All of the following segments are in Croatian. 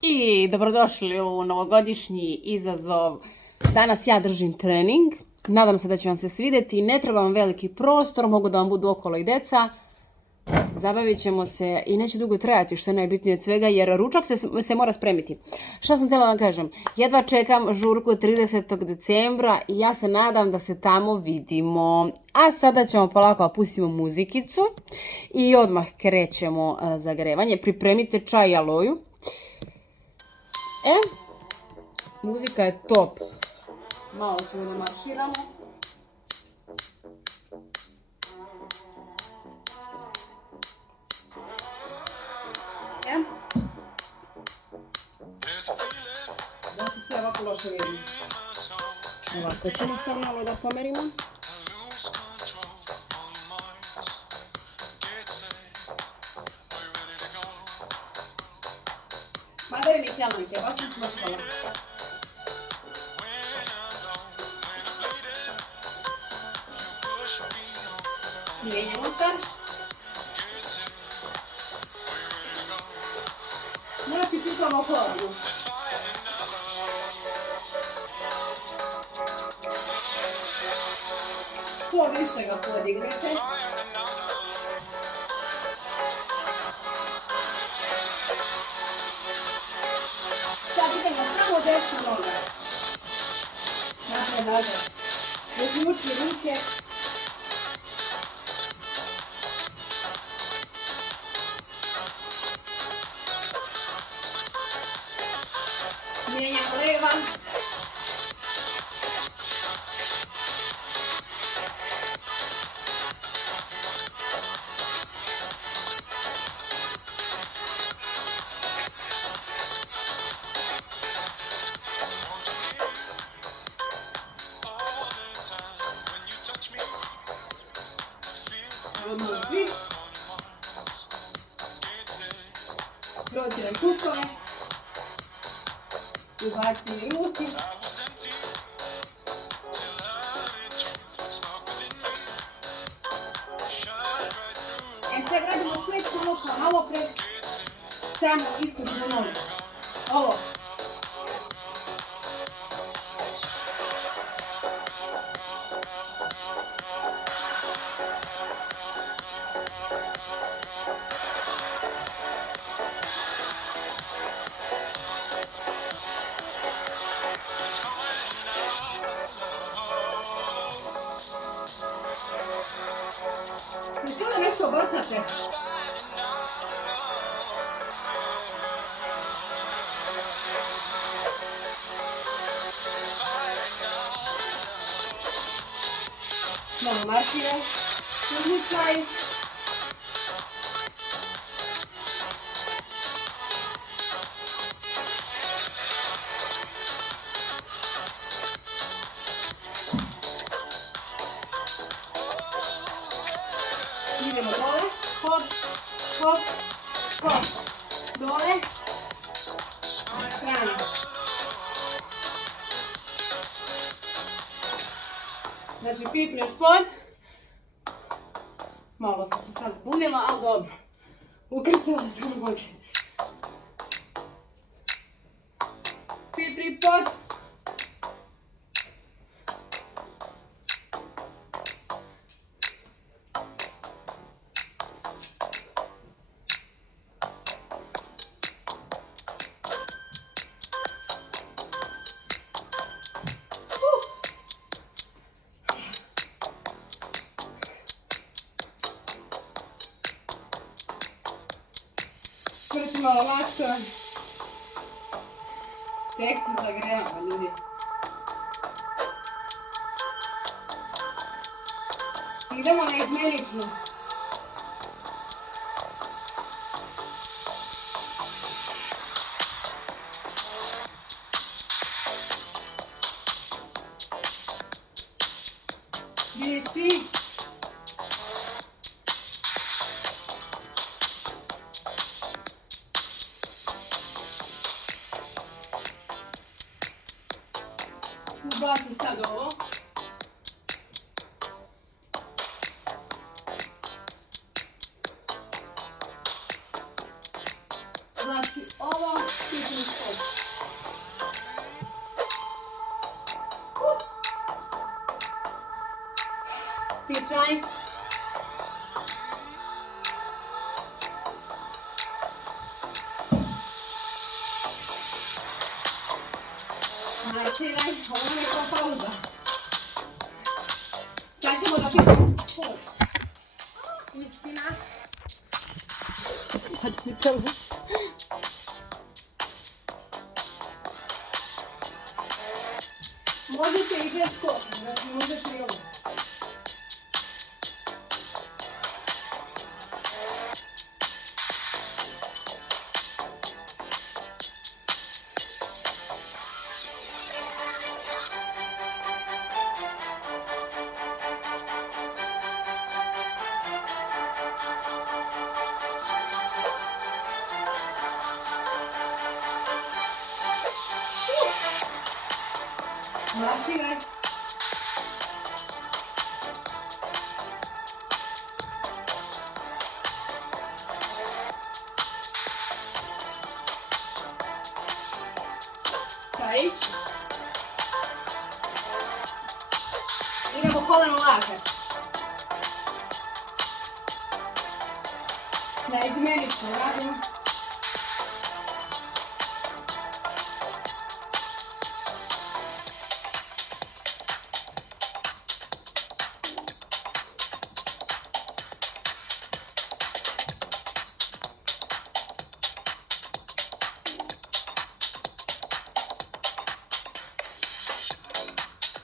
I dobrodošli u novogodišnji izazov. Danas ja držim trening. Nadam se da će vam se svidjeti. Ne treba vam veliki prostor, mogu da vam budu okolo i deca. Zabavit ćemo se i neće dugo trajati, što je najbitnije od svega, jer ručak se mora spremiti. Šta sam htjela da vam kažem? Jedva čekam žurku 30. decembra i ja se nadam da se tamo vidimo. A sada ćemo polako pustimo muzikicu i odmah krećemo za grevanje. Pripremite čaj i aloju. Muzika je top. Malo ćemo da marširamo. Zašto se ovako loše vidim? Ovako ćemo sad malo da pomerimo. Madaju mi kelnike, baš sam smršala. Mijenjamo se. Znači, kupamo koru. Što više ga podignete. Sad idemo samo desnu nogu. Nazad. Uključi ruke. Mijenjamo leva. Protiram kukove. Ubacim ruke. Sad radimo sve što malo pred samo ispužnu nogu. Ovo. Sada nešto bacate. Malo marširaj. Uzmicaj. Idemo dole, hop, hop, hop, dole, strana. Znači pipneš pod, malo sam se sad zbunila, ali dobro, ukrstila sam oči. Pipni pod. Krati malo laktove. Tek se zagrevamo, ljudi. Idemo na izmeničnu. Diši. Ubaci sad ovo. Znači ovo, pipni čaj. Marširaj, ovo nam je kao pauza. Sad ćemo da pitamo. Istina. Pa da mi telo. Možete i bez koša, znači možete i ovo. Marširaj. Čajić. Idemo koleno lakat. Naizmjenično radimo.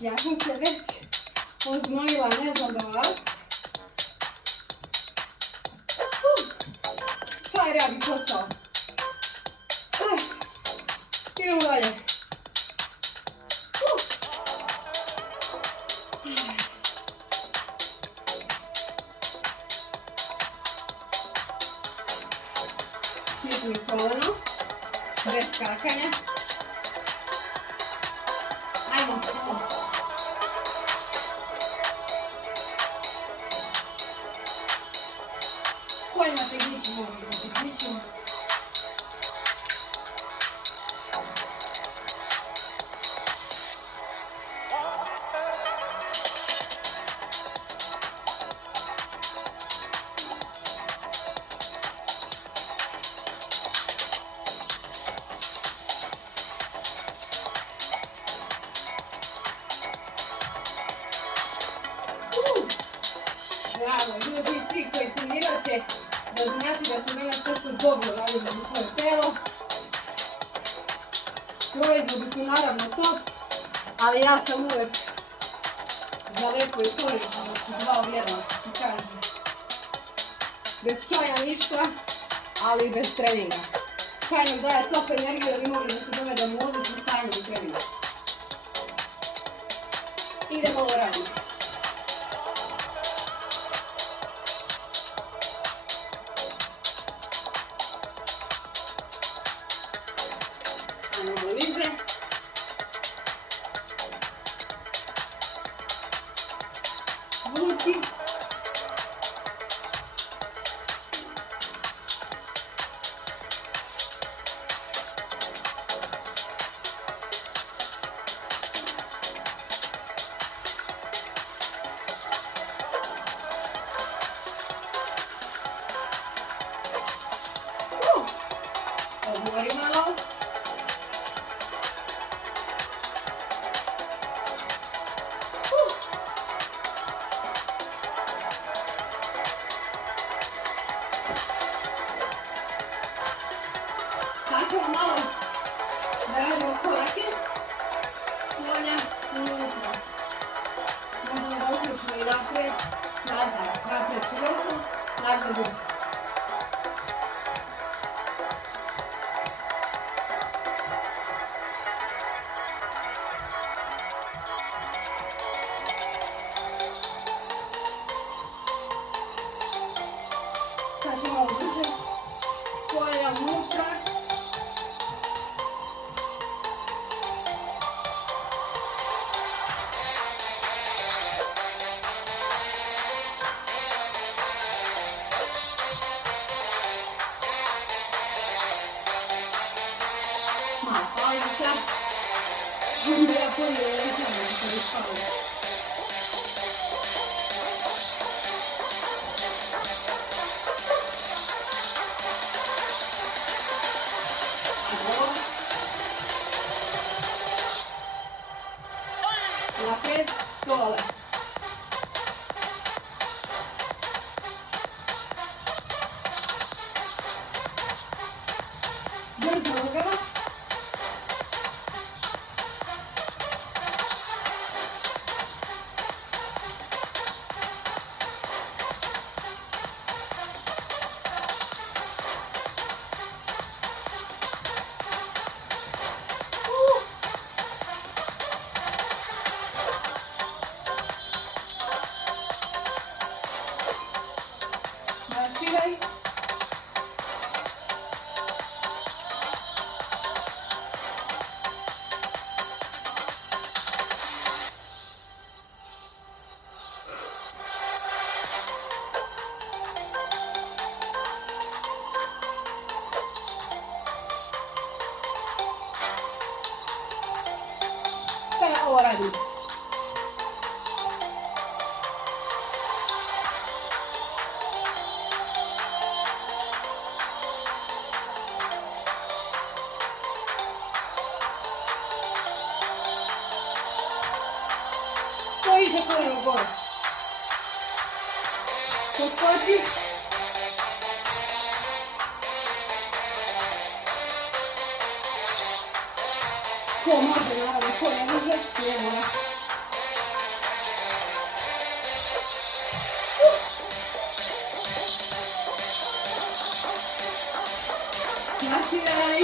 Ja sam se već oznojila, ne znam da vas. Čaj radi posao. Idemo dalje. Sjetni koleno, bez skakanja. Ajmo. Kojima te gliči mogu znači gličimo. Bravo, ljudi svi koji trenirate, da znate da ste danas nešto dobro radili za svoje telo. Proizvodi su naravno top, ali ja sam uvek za lepo i korisno, znači dva uvjerila se kaže. Bez čaja ništa, ali i bez treninga. Čaj nam daje top energiju da bi mogli da se dovedemo u odlično stanje u treningu. Idemo ovo raditi. Ajmo bliže. Vuci. Odmori malo. Sad ćemo malo da radimo korake, sklonja unutra. Možemo da uključimo i naprijed, nazad, naprijed široko, nazad usko. Sad ćemo malo brže, sklonja unutra. Malo pauzica. Ja polje ležamo kada je pauza. naprijed, dole. Brzo nogama. Marširaj. Sada ovo radim. Stojiš na koljenu gore. Potkoči. Ko može, naravno, ko ne može, ne mora. Marširaj.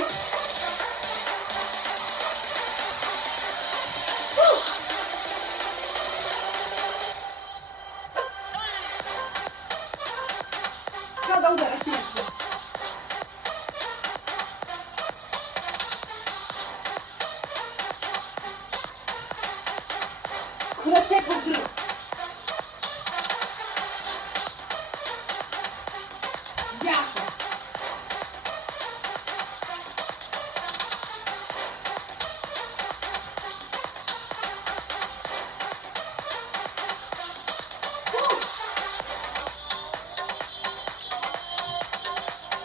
Kao da udaraš nešto. Kroz cekov drug. Jako.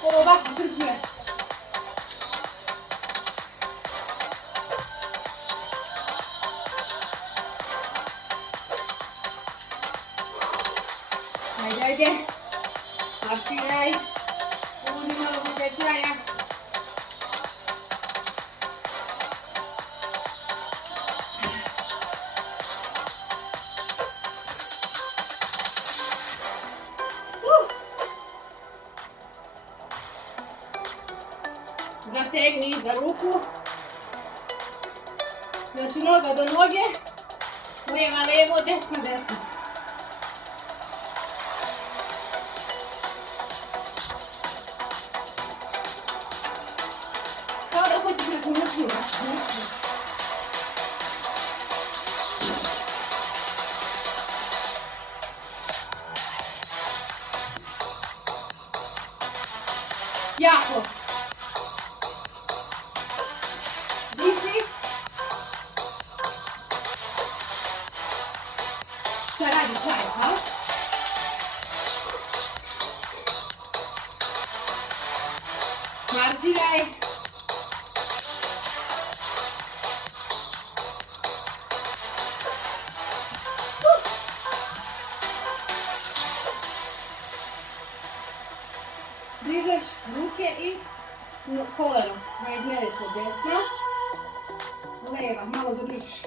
Ovo baš strpuje. Ajde, ajde. Marširaj. Uzmi malo utjecaja. Zategni za ruku. Znači noga do noge. Lijeva, lijevo, desna, desna. Kao da hoćeš preko noći. Jako. Diši. Šta radiš, ajde, ha? Marširaj. Dižeš ruke i koleno. Ma izmeriš od desna. Leva, malo zadržiš.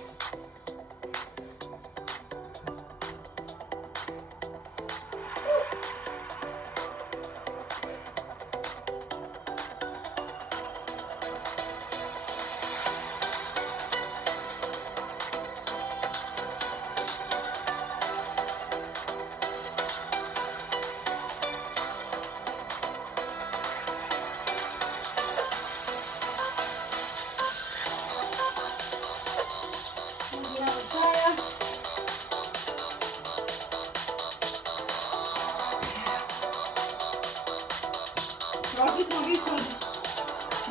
Prošli smo više od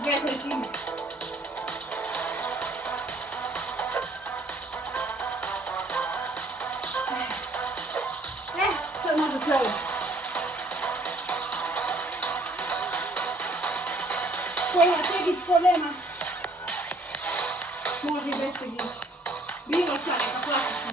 2/3. Sad možete ovo. Ko ima tegić, ko nema, može i bez tegić. Bilo šta, neka plaćica.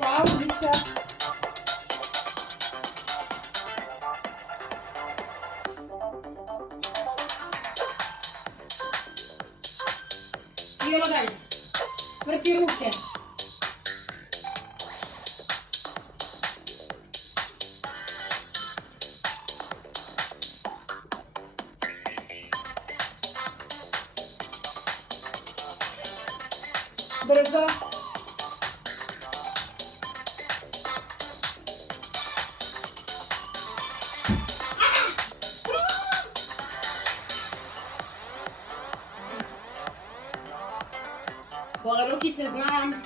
Pauzica. Idemo dalje. Vrti ruke. Brzo. Bole rukice, znam.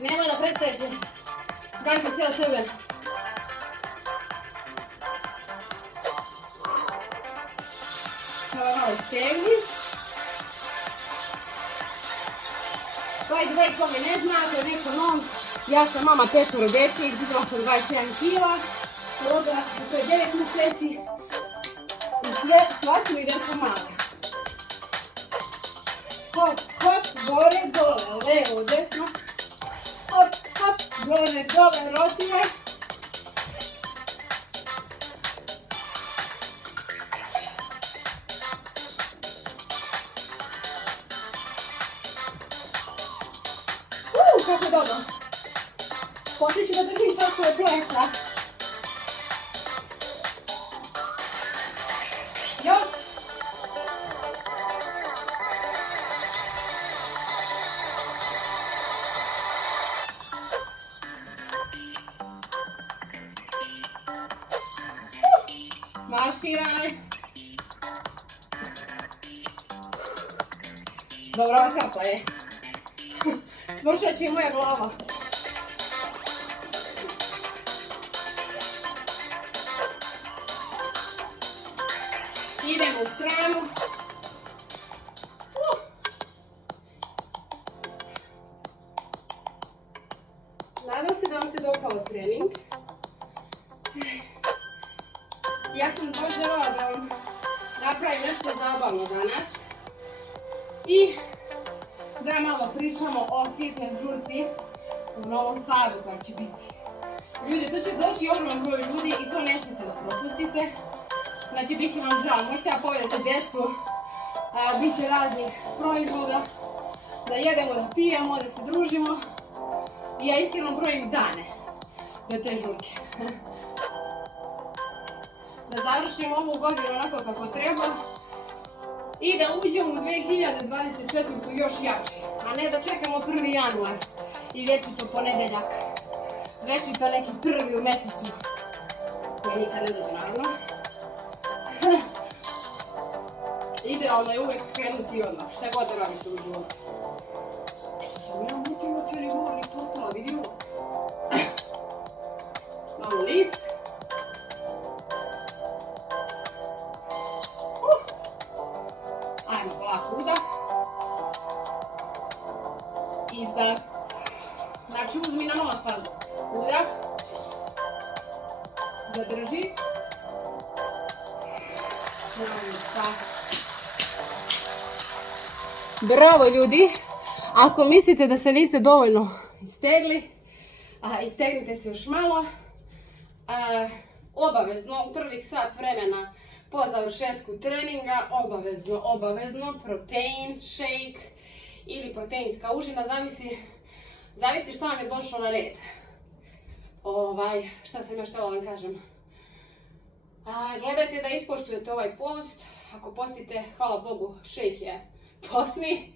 Nemoj da prestajete. Dajte sve od sebe. Malo stegni. By the way, ko me ne zna, to je neko nov. Ja sam mama 5 djece, izgubila sam 21 kila. Rodila sam se, to je 9 mjeseci. I sva su mi djeca male. Hop, hop, gore, dole, levo, desno. Hop, hop, gore, dole, rotiraj. Kako je dobro. Počet ću da držim časove plesa. Još. Marširaj. Dobra, ova kapla je. Smršat će i moja glava. Idemo u stranu. Nadam se da vam se dopao trening. Ja sam doželjela da vam napravim nešto zabavno danas. I da malo pričamo o fitness žurci u Novom Sadu koja će biti. Ljudi, to će doći ogroman broj ljudi i to ne smijete da propustite. Znači, bit će vam žal. Možete da povedete djecu, bit će raznih proizvoda, da jedemo, da pijemo, da se družimo. I ja iskreno brojim dane za te žurke. Da završimo ovu godinu onako kako treba. I da uđemo u 2024. još jači, a ne da čekamo 1. januar i vječito ponedeljak, vječito neki prvi u mjesecu, koji nikad ne dođe naravno. Idealno je uvijek krenuti odmah, šta god da radite u životu. Što sam ja motivacijani govornik postala, vidi ovo. Malo list. Ajmo polako udah. Izdah. Znači uzmi na nos sad. Udah. Zadrži. Bravo ljudi! Ako mislite da se niste dovoljno istegli, istegnite se još malo. Obavezno u prvih sat vremena po završetku treninga, obavezno protein, shake ili proteinska užina, zavisi što vam je došlo na red. Šta sam još htjela vam kažem? Gledajte da ispoštujete ovaj post. Ako postite, hvala Bogu, shake je postni.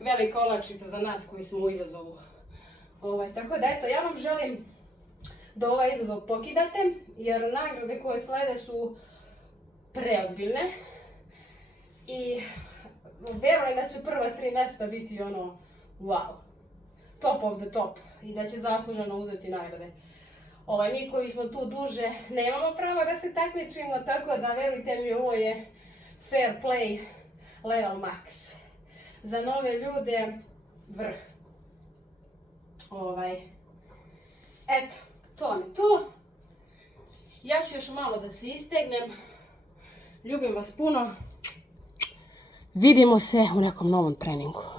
Velika olakšica za nas koji smo u izazovu. Tako da eto, ja vam želim da ovaj izazov pokidate, jer nagrade koje slede su preozbiljne. I Vjerujem da će prva 3 mjesta biti ono, wow, top of the top i da će zasluženo uzeti nagrade. Mi koji smo tu duže nemamo pravo da se takmičimo, tako da verujte mi, ovo je fair play level max. Za nove ljude vrh. Eto, to vam je to. Ja ću još malo da se istegnem. Ljubim vas puno. Vidimo se u nekom novom treningu.